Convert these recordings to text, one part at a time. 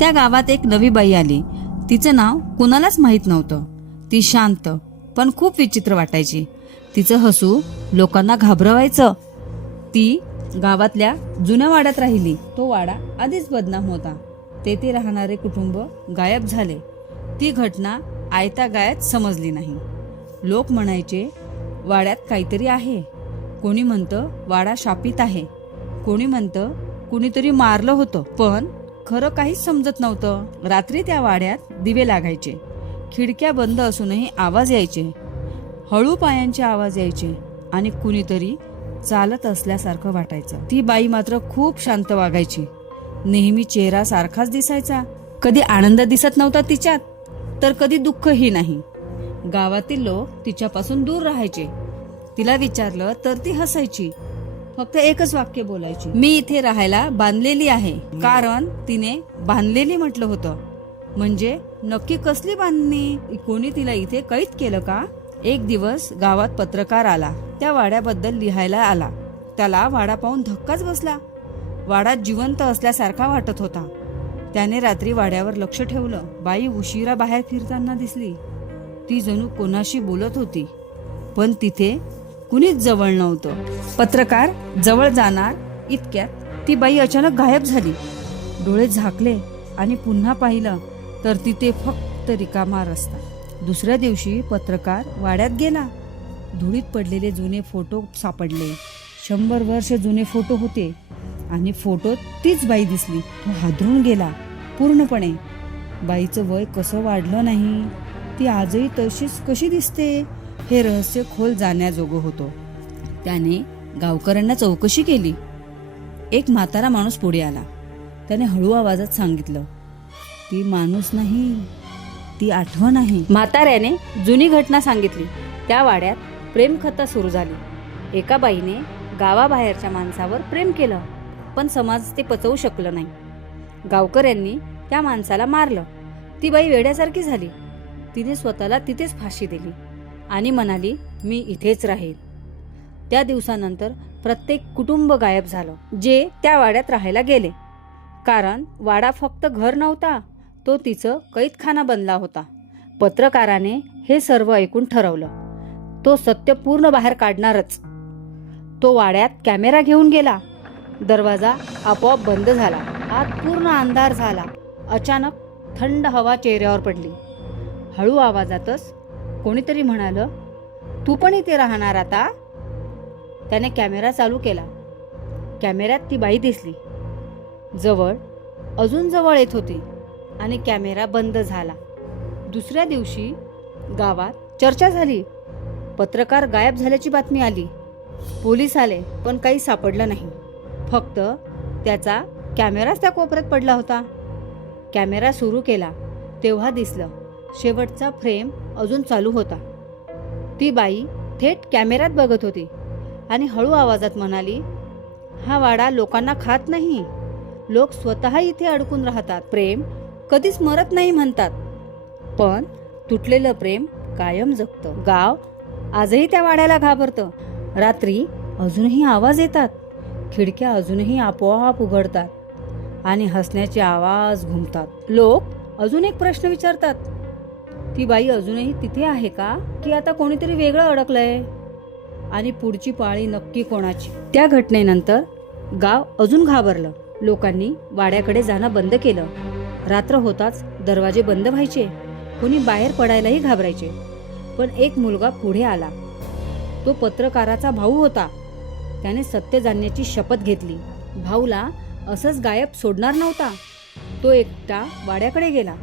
त्या गावात एक नवी बाई आली. तिचं नाव कुणालाच माहित नव्हतं. ती शांत पण खूप विचित्र वाटायची. तिचं हसू लोकांना घाबरवायचं. ती गावातल्या जुन्या वाड्यात राहिली. तो वाडा आधीच बदनाम होता. तेथे राहणारे कुटुंब गायब झाले. ती घटना आयतागायत समजली नाही. लोक म्हणायचे वाड्यात काहीतरी आहे. कोणी म्हणतं वाडा शापित आहे. कोणी म्हणतं कुणीतरी मारलं होतं. पण खरं काहीच समजत नव्हतं. रात्री त्या वाड्यात दिवे लागायचे. खिडक्या बंद असूनही आवाज यायचे. हळू पायांचे आवाज यायचे आणि कुणीतरी चालत असल्यासारखं वाटायचं. ती बाई मात्र खूप शांत वागायची. नेहमी चेहरा सारखाच दिसायचा. कधी आनंद दिसत नव्हता तिच्यात, तर कधी दुःखही नाही. गावातील लोक तिच्यापासून दूर राहायचे. तिला विचारलं तर ती हसायची. फक्त एकच वाक्य बोलायची, मी इथे राहायला बांधलेली आहे. कारण तिने बांधलेली म्हटलं होतं. म्हणजे नक्की कसली बांधणी? कोणी तिला इथे कैद केलं का? एक दिवस गावात पत्रकार आला. त्या वाड्याबद्दल लिहायला आला. त्याला वाडा पाहून धक्काच बसला. वाडा जिवंत असल्यासारखा वाटत होता. त्याने रात्री वाड्यावर लक्ष ठेवलं. बाई उशिरा बाहेर फिरताना दिसली. ती जणू कोणाशी बोलत होती, पण तिथे कुणीच जवळ नव्हतं. पत्रकार जवळ जाणार इतक्यात ती बाई अचानक गायब झाली. डोळे झाकले आणि पुन्हा पाहिलं तर तिथे फक्त रिकामा रस्ता. दुसऱ्या दिवशी पत्रकार वाड्यात गेला. धुळीत पडलेले जुने फोटो सापडले. 100 वर्ष जुने फोटो होते आणि फोटोत तीच बाई दिसली. तो हादरून गेला पूर्णपणे. बाईचं वय कसं वाढलं नाही, ती आजही तशीच कशी दिसते, हे रहस्य खोल जाण्याजोगं होतं. त्याने गावकऱ्यांना चौकशी केली. एक म्हातारा माणूस पुढे आला. त्याने हळू आवाजात सांगितलं, ती माणूस नाही, ती आठवण आहे. म्हाताऱ्याने जुनी घटना सांगितली. त्या वाड्यात प्रेमकथा सुरू झाली. एका बाईने गावाबाहेरच्या माणसावर प्रेम केलं, पण समाज ते पचवू शकलं नाही. गावकऱ्यांनी त्या माणसाला मारलं. ती बाई वेड्यासारखी झाली. तिने स्वतःला तिथेच फाशी दिली आणि म्हणाली, मी इथेच राहील. त्या दिवसानंतर प्रत्येक कुटुंब गायब झालं, जे त्या वाड्यात राहायला गेले. कारण वाडा फक्त घर नव्हता, तो तिचं कैदखाना बनला होता. पत्रकाराने हे सर्व ऐकून ठरवलं, तो सत्य पूर्ण बाहेर काढणारच. तो वाड्यात कॅमेरा घेऊन गेला. दरवाजा आपोआप बंद झाला. आत पूर्ण अंधार झाला. अचानक थंड हवा चेहऱ्यावर पडली. हळू आवाजातच कोणीतरी म्हणालं, तू पण इथे राहणार आता? त्याने कॅमेरा चालू केला. कॅमेऱ्यात ती बाई दिसली. जवळ, अजून जवळ येत होती आणि कॅमेरा बंद झाला. दुसऱ्या दिवशी गावात चर्चा झाली. पत्रकार गायब झाल्याची बातमी आली. पोलीस आले, पण काही सापडलं नाही. फक्त त्याचा कॅमेराच त्या कोपऱ्यात पडला होता. कॅमेरा सुरू केला तेव्हा दिसलं, शेवटचा फ्रेम अजून चालू होता. ती बाई थेट कॅमेऱ्यात बघत होती आणि हळू आवाजात म्हणाली, हा वाडा लोकांना खात नाही, लोक स्वतः इथे अडकून राहतात. प्रेम कधीच मरत नाही म्हणतात, पण तुटलेलं प्रेम कायम जगतं. गाव आजही त्या वाड्याला घाबरतं. रात्री अजूनही आवाज येतात. खिडक्या अजूनही आपोआप उघडतात आणि हसण्याचे आवाज घुमतात. लोक अजून एक प्रश्न विचारतात, ती बाई अजूनही तिथे आहे का, की आता कोणीतरी वेगळं अडकलंय? आणि पुढची पाळी नक्की कोणाची? त्या घटनेनंतर गाव अजून घाबरलं. लोकांनी वाड्याकडे जाणं बंद केलं. रात्र होताच दरवाजे बंद व्हायचे. कोणी बाहेर पडायलाही घाबरायचे. पण एक मुलगा पुढे आला. तो पत्रकाराचा भाऊ होता. त्याने सत्य जाणण्याची शपथ घेतली. भाऊला असंच गायब सोडणार नव्हता. तो एकटा वाड्याकडे गेला.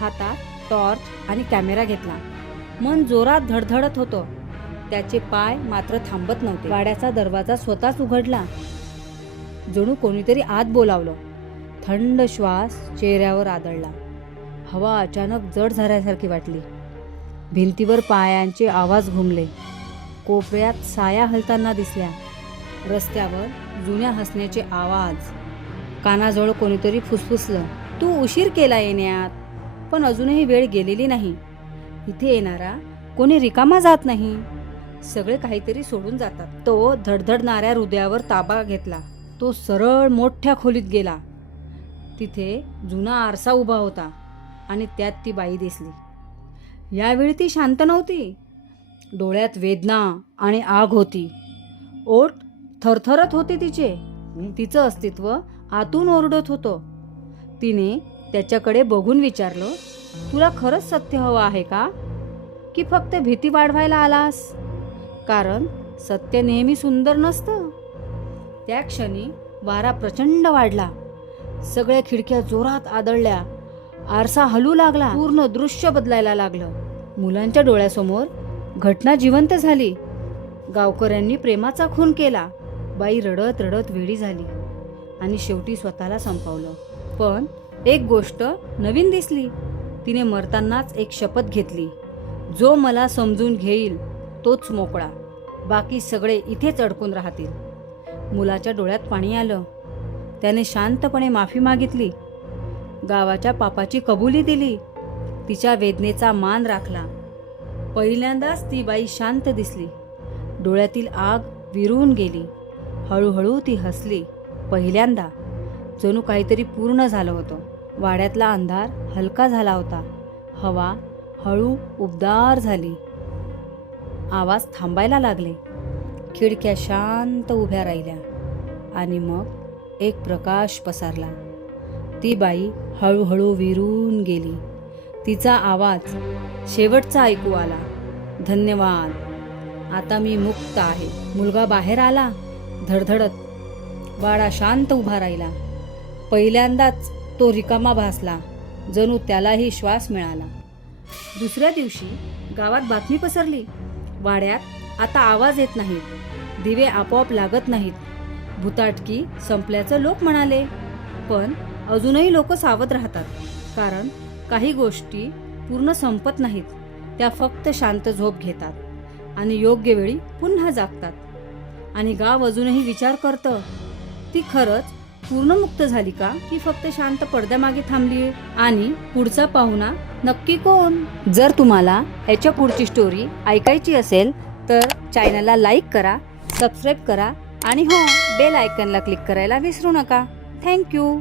हातात टॉर्च आणि कॅमेरा घेतला. मन जोरात धडधडत होतं. त्याचे पाय मात्र थांबत नव्हते. वाड्याचा दरवाजा स्वतःच उघडला. जणू कोणीतरी आत बोलावलं. थंड श्वास चेहऱ्यावर आदळला. हवा अचानक जड झाल्यासारखी वाटली. भिंतीवर पायांचे आवाज घुमले. कोपऱ्यात साया हलताना दिसल्या. रस्त्यावर जुन्या हसण्याचे आवाज. कानाजवळ कोणीतरी फुसफुसलं, तू उशीर केला येण्यात, पण अजूनही वेळ गेलेली नाही. इथे येणारा कोणी रिकामा जात नाही. सगळे काहीतरी सोडून जातात. तो धडधडणाऱ्या हृदयावर ताबा घेतला. तो सरळ मोठ्या खोलीत गेला. तिथे जुना आरसा उभा होता आणि त्यात ती बाई दिसली. यावेळी ती शांत नव्हती. डोळ्यात वेदना आणि आग होती. ओठ थरथरत होते तिचे. तिचं अस्तित्व आतून ओरडत होतं. तिने त्याच्याकडे बघून विचारलं, तुला खरंच सत्य हवं आहे का, की फक्त भीती वाढवायला आलास? कारण सत्य नेहमी सुंदर नसतं. त्या क्षणी वारा प्रचंड वाढला. सगळ्या खिडक्या जोरात आदळल्या. आरसा हलू लागला. पूर्ण दृश्य बदलायला लागलं. मुलांच्या डोळ्यासमोर घटना जिवंत झाली. गावकऱ्यांनी प्रेमाचा खून केला. बाई रडत रडत वेडी झाली आणि शेवटी स्वतःला संपवलं. पण एक गोष्ट नवीन दिसली. तिने मरतानाच एक शपथ घेतली, जो मला समजून घेईल तोच मोकळा, बाकी सगळे इथेच अडकून राहतील. मुलाच्या डोळ्यात पाणी आलं. त्याने शांतपणे माफी मागितली. गावाच्या पापाची कबुली दिली. तिच्या वेदनेचा मान राखला. पहिल्यांदाच ती बाई शांत दिसली. डोळ्यातील आग विरून गेली. हळूहळू ती हसली. पहिल्यांदा. जणू काहीतरी पूर्ण झालं होतं. वाड्यातला अंधार हलका झाला होता. हवा हळू उबदार झाली. आवाज थांबायला लागले. खिडक्या शांत उभ्या राहिल्या आणि मग एक प्रकाश पसरला. ती बाई हळूहळू विरून गेली. तिचा आवाज शेवटचा ऐकू आला, धन्यवाद, आता मी मुक्त आहे. मुलगा बाहेर आला, धडधडत. वाडा शांत उभा राहिला. पहिल्यांदाच तो रिकामा भासला, जणू त्यालाही श्वास मिळाला. दुसऱ्या दिवशी गावात बातमी पसरली. वाड्यात आता आवाज येत नाहीत, दिवे आपोआप लागत नाहीत. भुताटकी संपल्याचं लोक म्हणाले. पण अजूनही लोक सावध राहतात. कारण काही गोष्टी पूर्ण संपत नाहीत. त्या फक्त शांत झोप घेतात आणि योग्य वेळी पुन्हा जागतात. आणि गाव अजूनही विचार करतं, ती खरंच पूर्ण मुक्त झाली का, की फक्त शांत पडद्यामागे थांबली? आणि पुढचा पाहुणा नक्की कोण? जर तुम्हाला याच्या पुढची स्टोरी ऐकायची असेल तर चॅनलला लाईक करा, सबस्क्राईब करा आणि हो, बेल आयकॉनला क्लिक करायला विसरू नका. थँक्यू.